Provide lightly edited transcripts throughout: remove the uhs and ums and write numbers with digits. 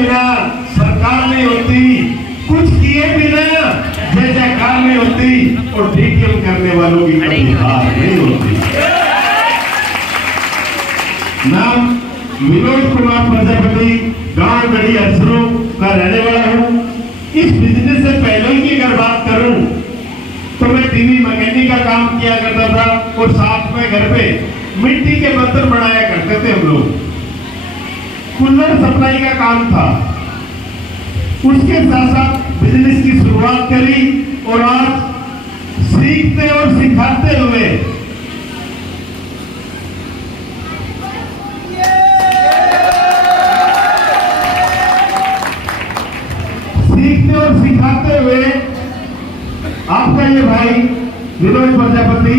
बिना सरकार नहीं होती, कुछ किए बिना जय जयकार नहीं होती, और डीटीएम करने वालों की कभी हार नहीं होती। नाम विनोद कुमार प्रजापति, गांव गढ़ी अरसरों का रहने वाला हूँ। इस बिजनेस से पहले की अगर बात करूं तो मैं टीवी मैकेनिक का काम किया करता था, और साथ में घर पे मिट्टी के बर्तन बनाया करते थे हम लोग। कूलर सप्लाई का काम था, उसके साथ साथ बिजनेस की शुरुआत करी, और आज सीखते और सिखाते हुए सिखाते हुए आपका ये भाई विनोद प्रजापति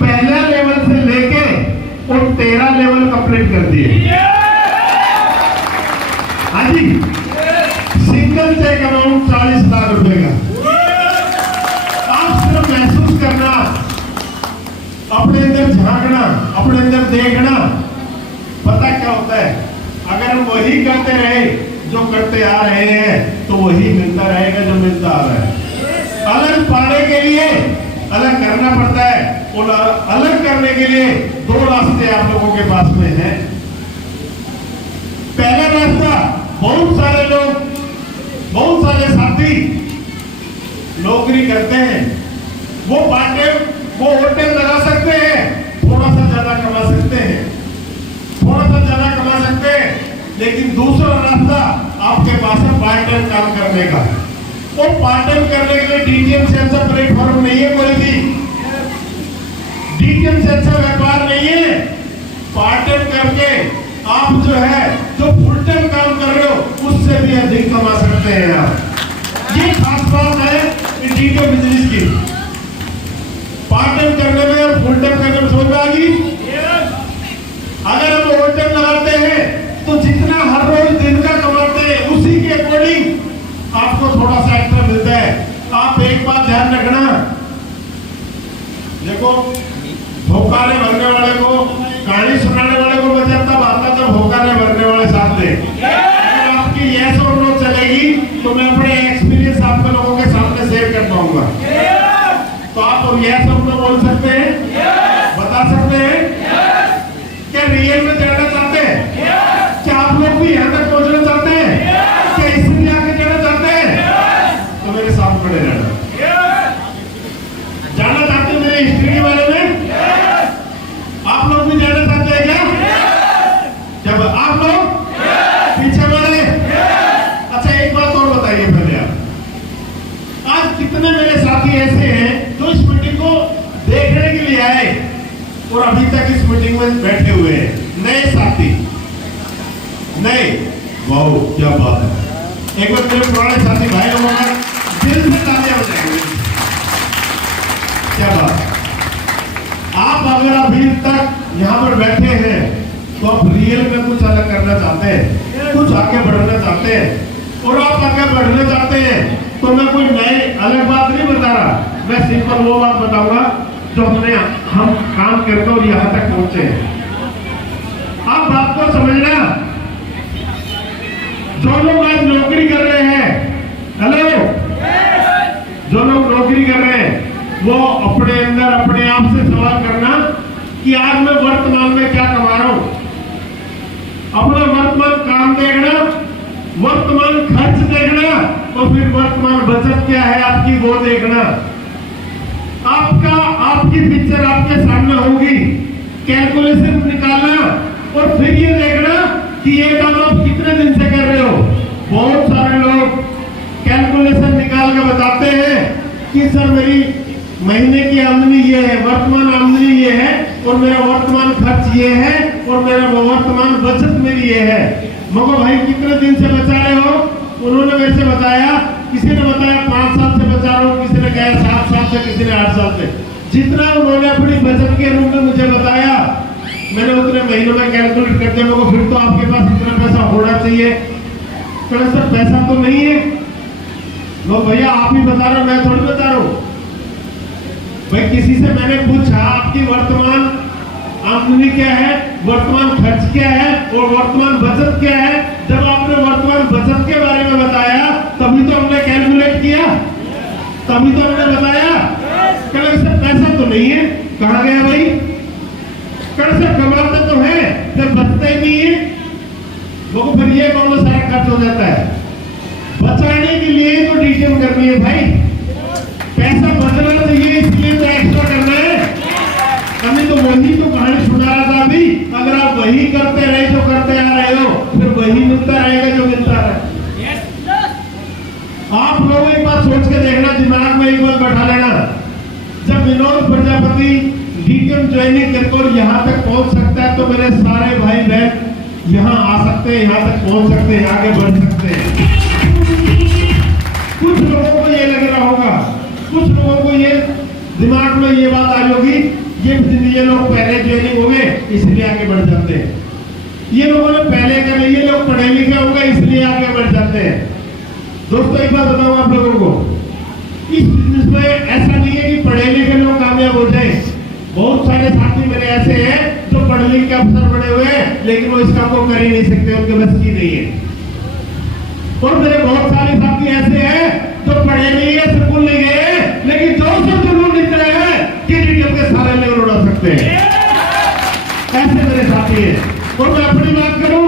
पहला लेवल से लेके और 13 लेवल कंप्लीट कर दिए। हाँ जी, सिंगल चेक अमाउंट 40 लाख रुपए का। आप सिर्फ महसूस करना, अपने अंदर झांकना, अपने अंदर देखना, पता क्या होता है। अगर हम वही करते रहे जो करते आ रहे हैं तो वही मिलता रहेगा जो मिलता आ रहा है। अलग पाने के लिए अलग करना पड़ता है, और अलग करने के लिए 2 रास्ते आप लोगों के पास में हैं। पहला रास्ता, बहुत सारे लोग, बहुत सारे साथी नौकरी करते हैं, वो पार्ट टाइम, वो होटल लगा सकते हैं, थोड़ा सा ज्यादा कमा सकते हैं, थोड़ा सा ज्यादा कमा सकते हैं। लेकिन दूसरा रास्ता आपके पास है पार्ट टाइम काम करने का। वो पार्ट टाइम करने के लिए डीटीएम से अच्छा प्लेटफॉर्म नहीं है कोई भी, डीटीएम से अच्छा व्यापार नहीं है। पार्ट टाइम करके आप जो है, जो फुल टाइम काम कर रहे हो उससे भी अधिक कमा सकते हैं आप। ये खास बात है डीटीएम बिजनेस की। पार्ट टाइम करने में और फुल टाइम करने में समझ में आ गई। अगर हम ओवर टाइम लगाते हैं तो जितना हर रोज दिन का कमाते हैं उसी के अकॉर्डिंग आपको थोड़ा सा एक्स्ट्रा मिलता है। आप एक बात ध्यान रखना, देखो भोकाने भरने वाले को, कहानी सुनाने वाले को मजा तब आता जब भोकाने भरने वाले साथ दे। अगर आपकी यस और नो चलेगी तो मैं अपने एक्सपीरियंस आप लोगों के सामने शेयर कर पाऊंगा। तो आप यस और नो बोल सकते हैं, बता सकते हैं क्या रियल में जाना चाहते हैं? क्या आप लोग भी यहाँ तक पहुंचना चाहते हैं? क्या इसलिए आगे जाना चाहते हैं? तो मेरे साथ खड़े रहना। जाना चाहते हैं मेरे हिस्ट्री वाले में? आप लोग भी जाना चाहते हैं क्या? जब आप लोग पीछे वाले, अच्छा एक बात और बताइए पहले आप, आज कितने मेरे साथी ऐसे हैं जो इस मीटिंग को देखने के लिए आए और अभी तक इस मीटिंग में बैठे हुए हैं? नए साथी, नहीं, वाह क्या बात है। एक बार मेरे पुराने साथी भाई लोगों का दिल से तालियां बजाएंगे। क्या बात। आप अगर अभी तक यहाँ पर बैठे हैं तो आप रियल में कुछ अलग करना चाहते हैं, कुछ आगे बढ़ना चाहते हैं। और आप आगे बढ़ना चाहते हैं तो मैं कोई नई अलग बात नहीं बता रहा, मैं सिंपल वो बात बताऊंगा जो हम काम करके और यहाँ तक पहुंचे हैं। आप बात को समझना, जो लोग आज नौकरी कर रहे हैं, हेलो, जो लोग नौकरी कर रहे हैं वो अपने अंदर अपने आप से सवाल करना कि आज मैं वर्तमान में क्या कमा रहा हूं। अपना वर्तमान काम देखना, वर्तमान खर्च देखना, और फिर वर्तमान बचत क्या है आपकी वो देखना। आपकी पिक्चर आपके सामने होगी, कैलकुलेशन निकालना, और फिर ये देखना कि ये काम आप कितने दिन से कर रहे हो। बहुत सारे लोग कैलकुलेशन निकाल के बताते हैं कि सर मेरी महीने की आमदनी ये है, वर्तमान आमदनी ये है, और मेरा वर्तमान खर्च ये है, और मेरा वर्तमान बचत मेरी ये है। मगर भाई कितने दिन से बचा रहे हो? उन्होंने मेरे से बताया, किसी ने बताया 5 साल से बचा रहा हूँ, किसी ने कहा 7 साल से, किसी ने 8 साल से। जितना उन्होंने अपनी बचत के रूप में मुझे बताया, मैंने उतने महीनों में कैलकुलेट कर दिया। मगर फिर तो आपके पास इतना पैसा होना चाहिए। सर पैसा तो नहीं है। लो भैया आप ही बता रहे हो, मैं थोड़ी बता रहा हूँ। भाई किसी से मैंने पूछा आपकी वर्तमान आमदनी क्या है, वर्तमान खर्च क्या है और वर्तमान बचत क्या है। जब आपने वर्तमान बचत तभी तो मैंने बताया। कल सर पैसा तो नहीं है, कहाँ गया भाई? कल सर कमाते तो है, जब बचते ही नहीं है वो फिर ये कौन सारा खर्च हो जाता है। बचाने के लिए तो डीटीएम करनी है भाई, पैसा बचना चाहिए इसलिए तो एक्स्ट्रा करना है। हमने तो वही तो कहानी सुना रहा था अभी, अगर आप वही करते रहे जो करते आ रहे हो फिर वही मिलता रहेगा जो मिलता रहे। आप लोग एक बार सोच के देखना, दिमाग में एक बार बैठा लेना, जब विनोद प्रजापति डीटीएम ज्वाइनिंग करके और यहाँ तक पहुंच सकता है तो मेरे सारे भाई बहन यहाँ आ सकते हैं, यहाँ तक पहुंच सकते हैं, आगे बढ़ सकते हैं। कुछ लोगों को ये लग रहा होगा, कुछ लोगों को ये दिमाग में ये बात आई होगी, ये लोग पहले ज्वाइनिंग हो गए इसलिए आगे बढ़ जाते हैं, ये लोगों ने पहले कर लिए, ये लोग पढ़े लिखे होंगे इसलिए आगे बढ़ जाते हैं। दोस्तों एक बात बताऊं आप लोगों को, इस बिजनेस में ऐसा नहीं है कि पढ़े लिखे लोग कामयाब हो जाए। बहुत सारे साथी मेरे ऐसे हैं जो पढ़े लिखे के अफसर बने हुए हैं लेकिन वो इस काम को कर ही नहीं सकते, उनके बस की नहीं है। और मेरे बहुत सारे साथी ऐसे हैं जो पढ़े नहीं है, स्कूल नहीं गए, लेकिन जो जुनून निकले हैं कि डीटीएम के सारे लेवल उड़ा सकते हैं, ऐसे मेरे साथी हैं। और मैं अपनी बात करूं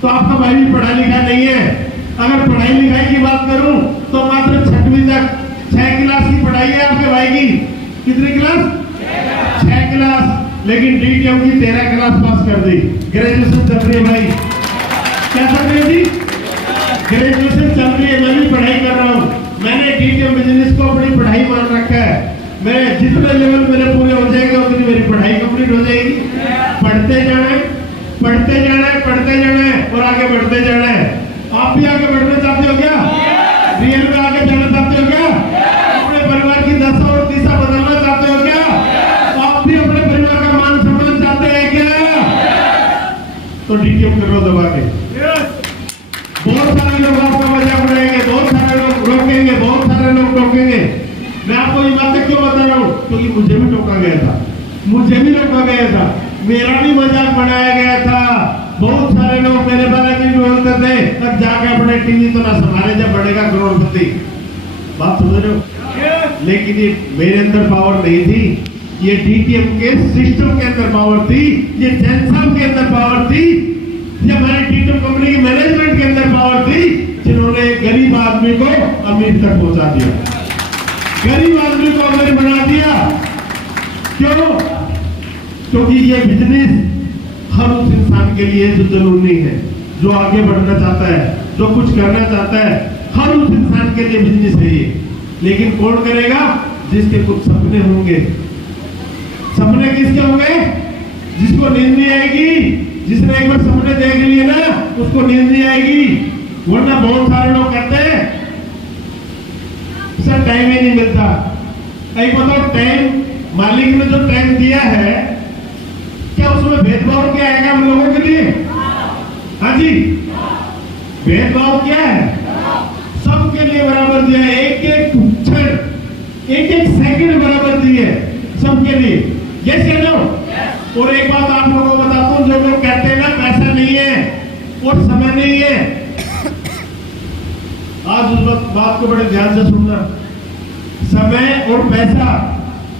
तो आपका भाई भी पढ़ा लिखा नहीं है। अगर पढ़ाई लिखाई की बात करूं तो मात्र 6वीं तक 6 क्लास की पढ़ाई है आपके भाई की। कितनी क्लास? 6 क्लास, लेकिन डीटीएम की 13 क्लास पास कर दी। ग्रेजुएशन चल रही है भाई, क्या चल रही है जी? ग्रेजुएशन चल रही है, मैं भी पढ़ाई कर रहा हूँ। मैंने डीटीएम बिजनेस को अपनी पढ़ाई मान रखा है। मैं जितने लेवल मेरे पूरे हो जाएंगे उतनी मेरी पढ़ाई कंप्लीट हो जाएगी। पढ़ते जाना है, पढ़ते जाना है, पढ़ते जाना है और आगे बढ़ते जाना है। आप भी आगे बढ़ना चाहते हो क्या? रियल में आगे जाना चाहते हो क्या? अपने परिवार की दशा और दिशा बदलना चाहते हो क्या? आप भी अपने परिवार का मान सम्मान चाहते हैं क्या? तो डीटीएम करो दबा के। बहुत सारे लोग आपका मजाक उड़ाएंगे, बहुत सारे लोग रोकेंगे, बहुत सारे लोग टोकेंगे। मैं आपको ये बातें क्यों बता रहा हूँ? क्योंकि मुझे भी टोका गया था, मुझे भी रोका गया था, मेरा भी मजाक बनाया गया था। बहुत सारे लोग मेरे बारे में भी बोलते थे तब जाके अपने टीवी तो ना संभाले जब बढ़ेगा करोड़पति। बात समझ रहे हो? लेकिन ये मेरे अंदर पावर नहीं थी, ये डीटीएम के सिस्टम के अंदर पावर थी, ये जनसम के अंदर पावर थी, ये हमारी डीटीएम कंपनी की मैनेजमेंट के अंदर पावर थी, जिन्होंने गरीब आदमी को अमीर तक पहुंचा दिया, गरीब आदमी को अमीर बना दिया। क्यों? क्योंकि ये बिजनेस हर उस इंसान के लिए जो जरूरी है, जो आगे बढ़ना चाहता है, जो कुछ करना चाहता है, हर उस इंसान के लिए बिजनेस है ये। लेकिन कौन करेगा? जिसके कुछ सपने होंगे। सपने किसके होंगे? जिसको नींद नहीं आएगी, जिसने एक बार सपने देख लिए ना उसको नींद नहीं आएगी। वरना बहुत सारे लोग कहते हैं सर टाइम ही नहीं मिलता। एक बताओ, टाइम मालिक ने जो टाइम दिया है क्या उसमें भेदभाव क्या है हम लोगों के लिए? हाँ जी, भेदभाव क्या है? सबके लिए बराबर दिया है, एक एक क्षण, एक एक सेकंड बराबर दी है सबके लिए। यस या नो? और एक बात आप लोगों को बताता हूं, जो लोग कहते हैं ना पैसा नहीं है और समय नहीं है, आज उस बात को बड़े ध्यान से सुनना। समय और पैसा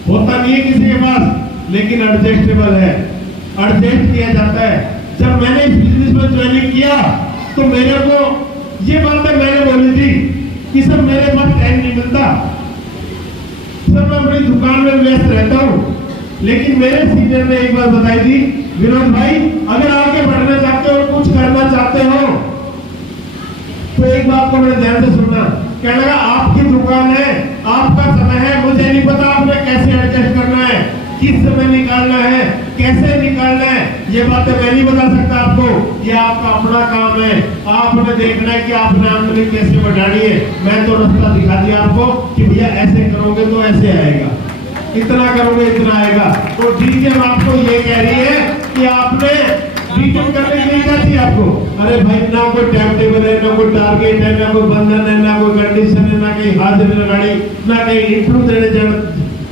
होता नहीं है किसी के पास, लेकिन एडजस्टेबल है, एडजस्ट किया जाता है। जब मैंने इस बिजनेस में ज्वाइनिंग किया तो मेरे को ये बातें मैंने बोली थी कि सर मेरे पास टाइम नहीं मिलता, सर मैं अपनी दुकान में व्यस्त रहता हूँ। लेकिन मेरे सीनियर ने एक बात बताई थी, विनोद भाई अगर आगे बढ़ना चाहते हो और कुछ करना चाहते हो तो एक बात को बड़े ध्यान से सुनना। कहने लगा आपकी दुकान है, आपका समय है, मुझे नहीं पता आपने कैसे एडजस्ट करना है, किस समय निकालना है, कैसे निकालना है, ये बातें मैं नहीं बता सकता आपको। ये आपका अपना काम है, आपने देखना है कि आपने आमदनी कैसे बढ़ानी है। मैं तो रास्ता दिखा दिया आपको कि भैया ऐसे करोगे तो ऐसे आएगा, इतना करोगे इतना आएगा। तो डीटीएम आपको ये कह रही है कि आपने डीटीएम करने के लिए क्या चाहिए आपको? अरे भाई ना कोई टाइम टेबल है, ना कोई टारगेट है, ना कोई बंधन है, ना कोई कंडीशन है, ना कहीं हाजिरी लगानी, ना कहीं इंटरव्यू देने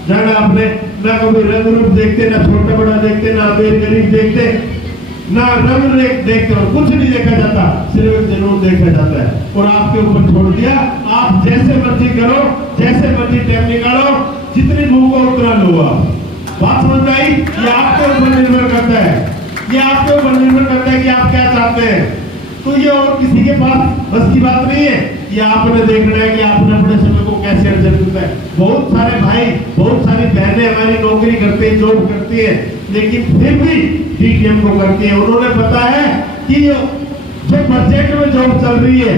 जाना आपने, ना कोई रंग रूप देखते, ना छोटा बड़ा देखते, ना अमीर गरीब देखते, ना रंग देखते हो, कुछ नहीं देखा जाता, सिर्फ एक जुनून देखा जाता है और आपके ऊपर छोड़ दिया। आप जैसे मर्जी करो, जैसे मर्जी टाइम निकालो, जितनी भूख हो उतना लो। आप बात समझ आई? ये आपके ऊपर निर्भर करता है, ये आपके ऊपर निर्भर करता है कि आप क्या चाहते हैं। तो ये और किसी के पास बस की बात नहीं है, ये आपने देखना है कि आपने अपने समय को कैसे एडजस्ट करना है। बहुत सारे भाई, बहुत सारी बहनें हमारी नौकरी करते हैं, जॉब करती है, लेकिन फिर भी डीटीएम को करती है। उन्होंने पता है कि जो बजट में जॉब चल रही है,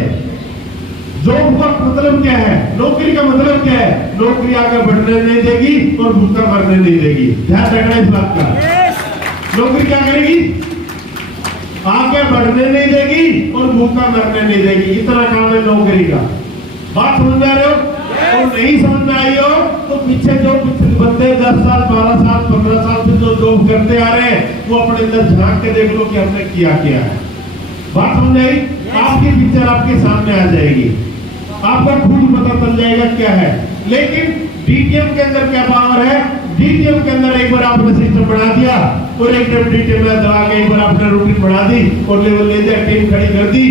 जॉब का मतलब क्या है, नौकरी का मतलब क्या है, नौकरी आगे बढ़ने नहीं देगी और भूखा मरने नहीं देगी। ध्यान रखना इस बात का। नौकरी क्या करेगी? आगे बढ़ने नहीं देगी और भूखा मरने नहीं देगी। इतना काम है नौकरी का। बात समझ में आ रहे हो? और नहीं समझ में आई हो तो पीछे जो बंदे 10 साल 12 साल 15 साल से जो जॉब करते आ रहे हैं, वो अपने अंदर झांक के देख लो कि हमने किया क्या है। बात समझ आई? आपकी पिक्चर आपके सामने आ जाएगी, आपका खुद पता चल जाएगा क्या है। लेकिन डीटीएम के अंदर क्या पावर है? डीटीएम के अंदर एक बार आपने सिस्टम बना दिया और एक टाइम डीटीएम में दबा के एक बार आपने रूटीन बना दी और लेवल ले दिया, टीम खड़ी कर दी,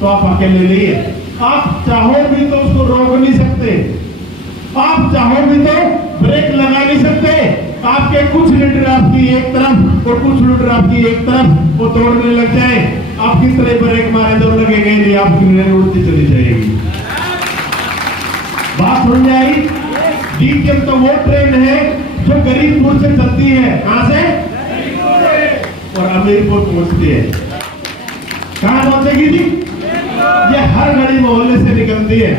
तो आप अकेले नहीं है। आप चाहो भी तो उसको रोक नहीं सकते, आप चाहो भी तो ब्रेक लगा नहीं सकते। आपके कुछ लीडर आपकी एक तरफ और कुछ लीडर आपकी एक तरफ वो तोड़ने लग जाए, आप किस तरह ब्रेक मारे तो लगेंगे नहीं, आपकी रेल उड़ती चली जाएगी। बात समझ में आई? डीटीएम तो वो ट्रेन है जो गरीबपुर से चलती है। कहां से? और अमीरपुर पहुंचती है। कहां पहुंचेगी जी? ये हर गली मोहल्ले से निकलती है।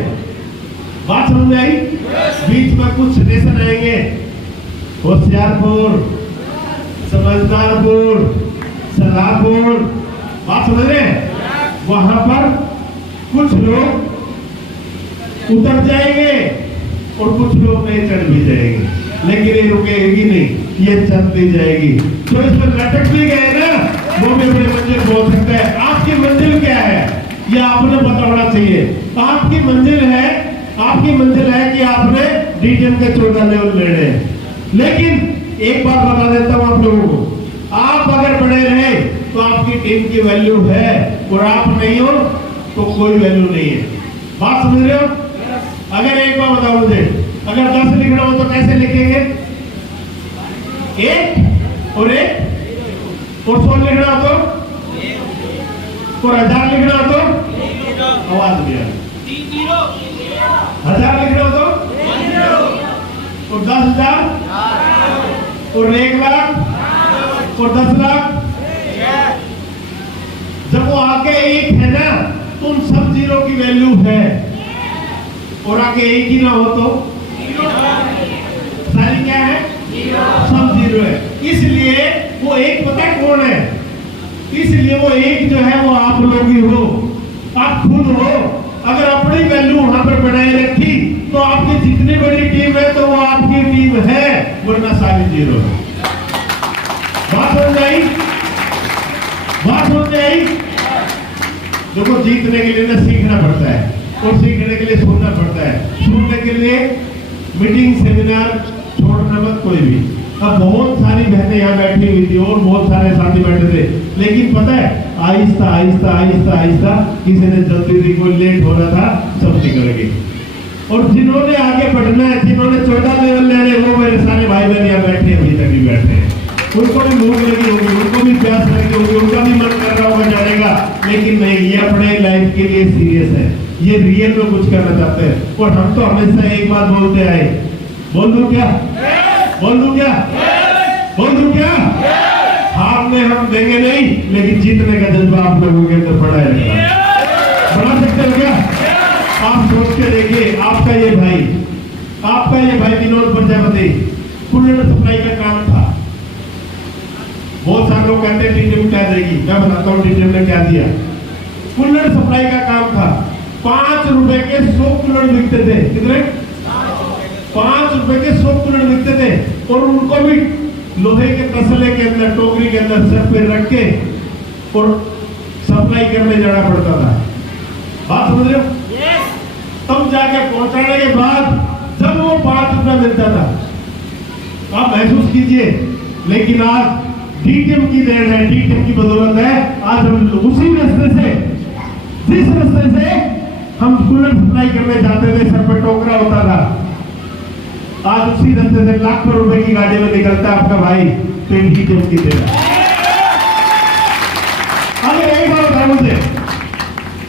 बात समझ में आई? बीच में कुछ स्टेशन आएंगे, होशियारपुर, समझदारपुर, सलाहपुर, बात समझ रहे हैं? वहां पर कुछ लोग उतर जाएंगे और कुछ लोग नहीं चढ़ भी जाएंगे, लेकिन ये रुकेगी नहीं, ये चलती जाएगी। तो इस पर लटक भी गए ना, वो भी अपनी मंजिल पहुंच सकता है। आपकी मंजिल क्या है ये आपने पता होना चाहिए। आपकी मंजिल है, आपकी मंजिल है कि आपने डीटीएम के 14 लेवल लेने। लेकिन एक बात बता देता हूं आप लोगों को, आप अगर बड़े रहे तो आपकी टीम की वैल्यू है और आप नहीं हो तो कोई वैल्यू नहीं है। बात समझ रहे हो? अगर एक बार बताओ मुझे, अगर 10 लिखना हो तो कैसे लिखेंगे? 1 और 1 और 100 लिखना हो तो, और 1000 लिखना हो तो, आवाज दिया 1000 लिखना हो तो, और 10,000 और 1 लाख और 10 लाख। जब वो आगे 1 है ना तो उन सब जीरो की वैल्यू है, और आगे 1 ही ना हो तो सारी क्या है? सब जीरो है। इसलिए वो 1 पता है कौन है? इसलिए वो 1 जो है वो आप लोग ही हो, आप खुद हो। अगर अपनी वैल्यू वहां पर बनाए रखी तो आपकी जितनी बड़ी टीम है तो वो आपकी टीम है, वरना सारी जीरो है। बात समझ आई? बात समझ आई? देखो, जीतने के लिए ना सीखना पड़ता है और सीखने के लिए सुनना पड़ता है। सुनने के लिए मीटिंग सेमिनार छोड़ना मत कोई भी। अब बहुत सारी बहनें यहाँ बैठी हुई थी और बहुत सारे साथी बैठे थे, लेकिन पता है आहिस्ता आहिस्ता आहिस्ता आहिस्ता किसी ने जल्दी थी, कोई लेट हो रहा था, सब निकल गए। और जिन्होंने आगे बढ़ना है, जिन्होंने 14 लेवल लेने, वो मेरे सारे भाई बहन यहाँ बैठे अभी तक भी बैठे हैं। उनको भी भूख लगी होगी, उनको भी प्यास लगी होगी, उनका भी मन कर रहा होगा जाने का, लेकिन नहीं, ये अपने लाइफ के लिए सीरियस है, ये रियल में कुछ करना चाहते हैं। और हम तो हमेशा एक बात बोलते आए, बोल दूं क्या? बोल दूं क्या? बोल दूं क्या? हारने हम देंगे नहीं, लेकिन जीतने का जज्बा आप लोगों के अंदर बड़ा है। बना सकते हो क्या? आप सोच के देखिए, आपका ये भाई विनोद प्रजापति कुल्लड़ सप्लाई का काम था। बहुत सारे लोग कहते हैं डीटीएम क्या देगी, मैं बताता हूँ डीटीएम ने क्या दिया। कुल्लड़ सप्लाई का काम था, 5 रुपए के 100 कुल्लड़ बिकते थे। कितने? 5 रुपए के 100 कुल्लड़ बिकते थे, और उनको भी लोहे के तसले के अंदर, टोकरी के अंदर सर पे रख के और सप्लाई करने जाना पड़ता था। बात समझ रहे हो? तब जाके पहुंचाने के बाद जब वो 5 रुपया मिलता था, आप महसूस कीजिए। लेकिन आज डीटीएम की देन है, डीटीएम की बदौलत है आज हम उसी रास्ते से, जिस रास्ते से हम कूलर सप्लाई करने जाते थे, सर पर टोकरा होता था, आज उसी रास्ते से लाखों रुपए की गाड़ी में निकलता है आपका भाई, तो डीटीएम की देन है। अगर एक बात है मुझे,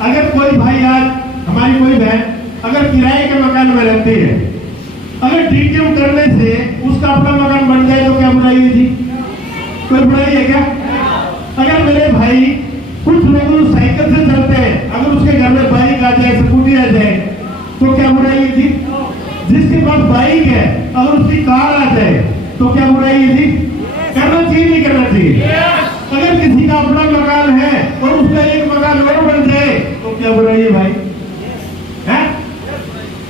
अगर कोई भाई आज हमारी कोई बहन अगर किराए के मकान में रहती है, अगर डीटीएम करने से उसका अपना मकान बन जाए तो क्या बुराई है जी? कोई बुराई है क्या? अगर मेरे भाई कुछ लोग साइकिल से चलते हैं, अगर उसके घर में बाइक आ जाए, स्कूटी आ जाए तो क्या बुराई है जी? जिसके पास बाइक है अगर उसकी कार आ जाए तो क्या बुराई है जी? करना चाहिए नहीं करना चाहिए? अगर किसी का अपना मकान है और उसका एक मकान और बन जाए तो क्या बुराई है भाई? है?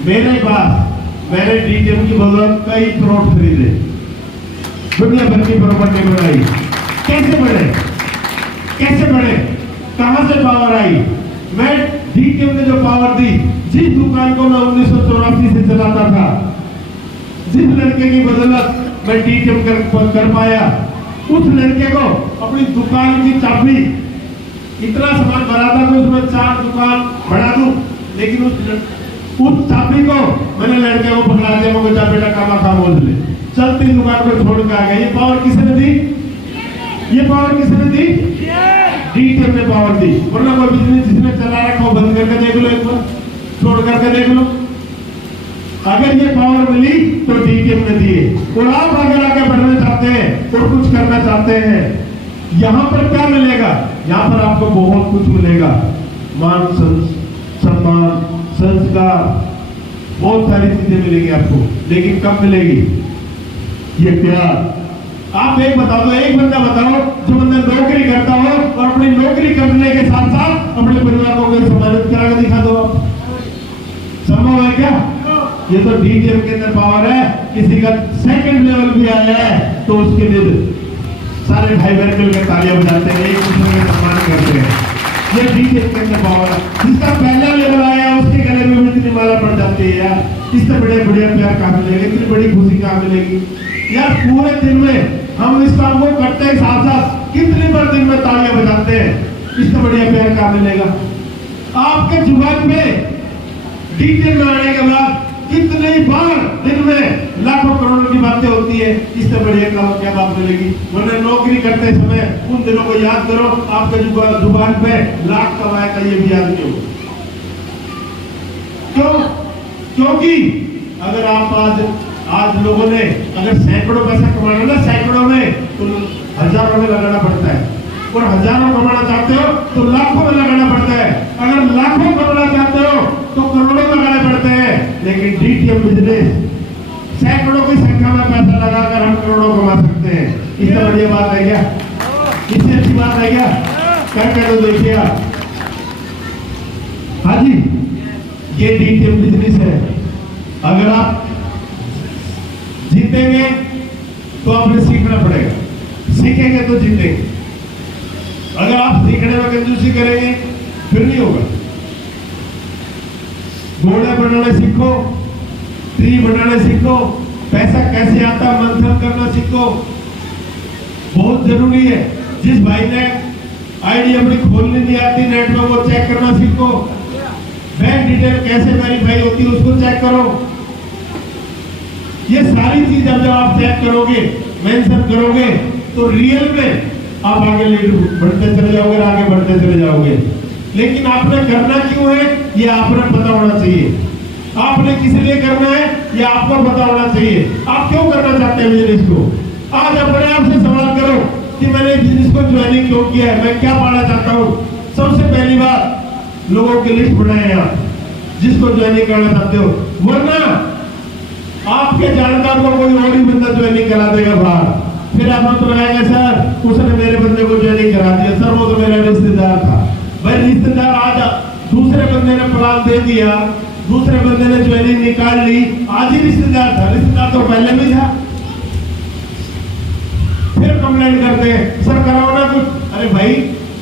मेरे पास मैंने डीटीएम की बदौलत कई प्लॉट खरीदे, दुनिया भर की प्रॉपर्टी बनाई। कैसे बढ़े? कैसे बढ़े? कहां से पावर आई? मैं डीटीएम ने जो पावर दी, जिस दुकान को मैं 1984 से चलाता था, जिस लड़के की बदौलत मैं डीटीएम कर पाया, उस लड़के को अपनी दुकान की चाबी, इतना सामान भरा था तो उसमें 4 दुकान बढ़ा दूं, लेकिन उस चाबी को मैंने लड़के को पकड़ा दिया, मुझे जा बेटा कामा खा बोल ले, चलती दुकान को छोड़ के आ गया। ये पावर किसने दी? ये पावर किसने दी? डीटीएम ने पावर दी। वरना कोई बिजनेस जिसने चला रखा हो बंद करके देख लो, एक बार छोड़ करके देख लो। अगर ये पावर मिली तो डीटीएम ने दिए। और आप अगर आगे बढ़ना चाहते हैं और कुछ करना चाहते हैं, यहाँ पर क्या मिलेगा? यहाँ पर आपको बहुत कुछ मिलेगा, मान सम्मान, संस्कार, बहुत सारी चीजें मिलेगी आपको, लेकिन कब मिलेगी? ये प्यार। आप एक बता दो, एक बंदा बताओ जो बंदा नौकरी करता हो और अपनी नौकरी करने के साथ साथ अपने परिवार को सम्मानित करा के दिखा दो, आप संभव है क्या? ये तो डीटीएम के अंदर पावर है। किसी का सेकंड लेवल भी आया है तो उसके लिए सारे भाई बहन मिलकर तालियां बजाते हैं, एक दूसरे का सम्मान करते हैं। ये डीटीएम के अंदर पावर है। जिसका पहला लेवल आया उसके गले में इतनी माला पड़ जाती है यार, इससे बड़े बढ़िया प्यार कहाँ मिलेगा, इतनी बड़ी खुशी कहाँ मिलेगी यार? पूरे दिन में हम इस काम को करते हैं, साथ साथ कितनी बार दिन में तालियां बजाते हैं, इससे बढ़िया प्यार कहाँ मिलेगा? आपके जुबान पे डीटीएम में आने के बाद कितने बार दिन में लाखों करोड़ों की बातें होती है, इससे बढ़िया क्या बात मिलेगी? वरना नौकरी करते समय उन दिनों को याद करो, आपके जुबान पे लाख कमाया था ये भी याद नहीं होगा। क्यों? क्योंकि अगर आप आज लोगों ने अगर सैकड़ों पैसा कमाना ना, सैकड़ों में, तो हजारों में लगाना पड़ता है, और हजारों कमाना चाहते हो तो लाखों में लगाना पड़ता है। अगर लाखों कमाना चाहते हो तो करोड़ों लगाने पड़ते हैं। लेकिन डीटीएम बिजनेस सैकड़ों की संख्या में पैसा लगाकर हम करोड़ों कमा सकते हैं। इससे बढ़िया बात है क्या? इससे अच्छी बात है क्या? करके तो देखिए आप। हाँ जी, ये डीटीएम बिजनेस है। अगर आप जीतेंगे तो आपने सीखना पड़ेगा, सीखेंगे तो जीतेंगे। अगर आप सीखने में कंजूसी करेंगे फिर नहीं होगा। घोड़े बनाना सीखो, ट्री बनाना सीखो, पैसा कैसे आता मंथन करना सीखो, बहुत जरूरी है। जिस भाई ने आईडी अपनी खोलनी नहीं आती नेट में, वो चेक करना सीखो। बैंक डिटेल कैसे वेरीफाई होती है उसको चेक करो। ये सारी चीज जब आप चेक करोगे, मेंशन करोगे, तो रियल में आप आगे बढ़ते चले जाओगे, आगे बढ़ते चले जाओगे। लेकिन आपने करना क्यों है ये आपने पता होना चाहिए। आपने किस लिए करना है ये आपको पता होना चाहिए। आप क्यों करना चाहते हैं बिजनेस को? आज अपने आप से सवाल करो कि मैंने बिजनेस को ज्वाइनिंग क्यों किया है, मैं क्या पाना चाहता हूँ। सबसे पहली बात, लोगों की लिस्ट बनाए आप जिसको ज्वाइनिंग करना चाहते हो, वरना आपके जानकार को कोई और ही बंदा ज्वाइनिंग करा देगा बाहर। फिर आप तो लगाएंगे सर उसने मेरे बंदे को ज्वाइनिंग करा दिया, सर वो तो मेरा रिश्तेदार था। भाई रिश्तेदार आज दूसरे बंदे ने प्लान दे दिया, दूसरे बंदे ने ज्वाइनिंग निकाल ली, आज ही रिश्तेदार था, रिश्तेदार तो पहले भी था। फिर कंप्लेंट करते हैं सर कराओ ना कुछ। अरे भाई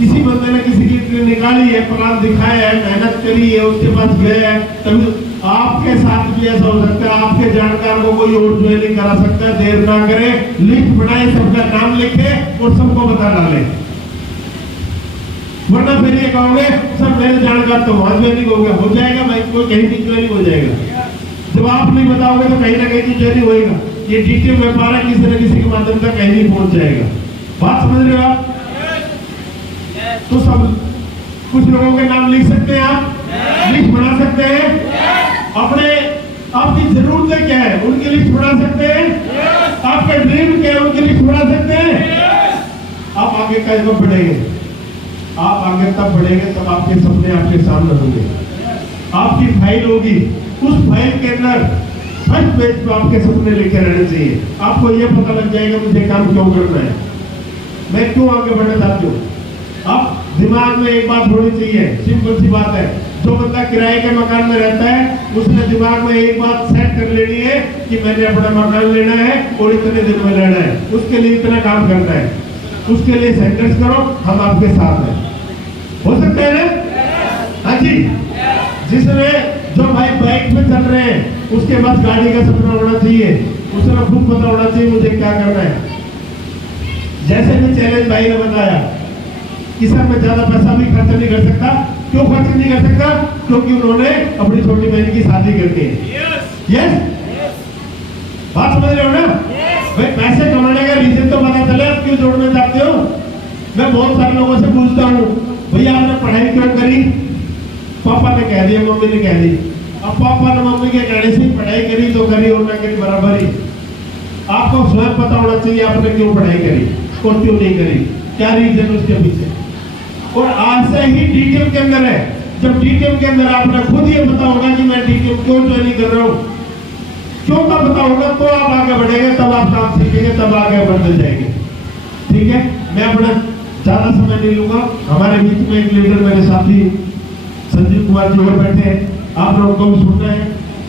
किसी बंदे ने किसी की ट्रेन निकाली है, प्लान दिखाया है, मेहनत करी है, उसके पास गए हैं, तभी आपके साथ भी ऐसा हो सकता है। आपके जानकार को कोई और ज्वाइनिंग करा सकता है। देर ना करे, लिस्ट बनाए, सबका नाम लिखे और सबको बता डाले, वरना फिर ये कहोगे सर मेरे जानकार तो वहां ज्वाइनिंग हो गया, हो जाएगा भाई, कोई कहीं भी ज्वाइनिंग हो जाएगा। जब आप नहीं बताओगे तो कहीं ना कहीं तो ज्वाइनिंग होएगा। ये डीटीएम व्यापार है, किसी न किसी के माध्यम से कहीं नहीं पहुंच जाएगा। बात समझ रहे हो आप? तो सब कुछ लोगों के नाम लिख सकते हैं, आप लिस्ट बना सकते हैं। अपने आपकी जरूरतें क्या है उनकी लिस्ट बना सकते हैं। आपके ड्रीम क्या है उनकी लिस्ट बना सकते हैं। आप आगे कैसे बढ़ेंगे? आप आगे तब बढ़ेंगे तब आपके सपने आपके सामने होंगे। आपकी फाइल होगी, उस फाइल के अंदर फर्स्ट पेज पे आपके सपने लिखे रहने चाहिए। आपको यह पता लग जाएगा मुझे काम क्यों करना है, मैं क्यों आगे बढ़ना चाहती हूँ। अब दिमाग में एक बात होनी चाहिए, सिंपल सी बात है। जो बंदा किराए के मकान में रहता है उसने दिमाग में एक बात सेट कर लेनी है कि मैंने अपना मकान लेना है और इतने दिन में लेना है, उसके लिए इतना काम करना है, उसके लिए सेंटर्स करो, हम आपके साथ हैं। हो सकता है ना? हाँ जी। जिसने जो भाई बाइक पे चल रहे हैं उसके पास गाड़ी का सपना होना चाहिए, उसने खुद पता होना चाहिए मुझे क्या करना है। जैसे भी चैलेंज भाई ने बताया कि सर मैं ज्यादा पैसा भी खर्च नहीं कर सकता। क्यों खर्च नहीं कर सकता? क्योंकि उन्होंने अपनी छोटी बहन की शादी करके। यस, बात समझ रहे हो ना? भाई पैसे कमाने का रीजन तो पता चले, आप क्यों जोड़ना चाहते हो। मैं बहुत सारे लोगों से पूछता हूँ भैया आपने पढ़ाई क्यों करी? पापा ने कह दिया, मम्मी ने कह दी। अब पापा ने मम्मी के कहने से पढ़ाई करी तो करी और ना करी बराबर ही। आपको स्वयं पता होना चाहिए आपने क्यों पढ़ाई करी और क्यों नहीं करी, क्या रीजन उसके पीछे। और आज से ही डीटीएम के अंदर है, जब डीटीएम के अंदर आपने खुद ये पता होगा कि मैं डीटीएम क्यों ज्वाइन कर रहा हूँ, क्यों का पता होगा तो आप आगे बढ़ेंगे, तब आप काम सीखेंगे, तब आगे बढ़ते जाएंगे। ठीक है, मैं अपना ज्यादा समय नहीं लूंगा। हमारे बीच में एक लीडर मेरे साथी संजीव कुमार जी और बैठे हैं, आप लोगों को भी सुनना है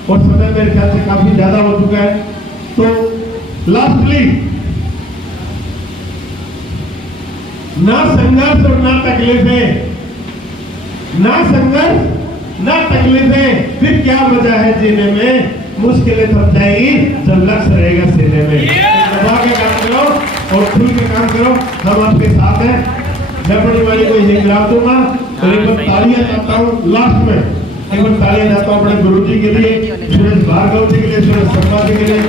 और समय मेरे ख्याल से काफी ज्यादा हो चुका है। तो लास्टली, ना संघर्ष और ना तकलीफें, ना संघर्ष ना तकलीफें, फिर क्या वजह है जीने में। मुश्किलें तब जाएगी जब लक्ष्य रहेगा सीने में। दबा के काम करो और खुल के काम करो, हम आपके साथ हैं। मैं बड़ी वाली को यही गिरा दूंगा और एक बार तालियां चाहता हूँ लास्ट में, एक बार तालियां चाहता हूँ अपने गुरु जी के लिए, सुरेश भार्गव जी के लिए, सुरेश शर्मा जी के लिए।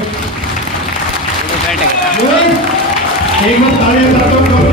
एक बार तालियां चाहता हूँ।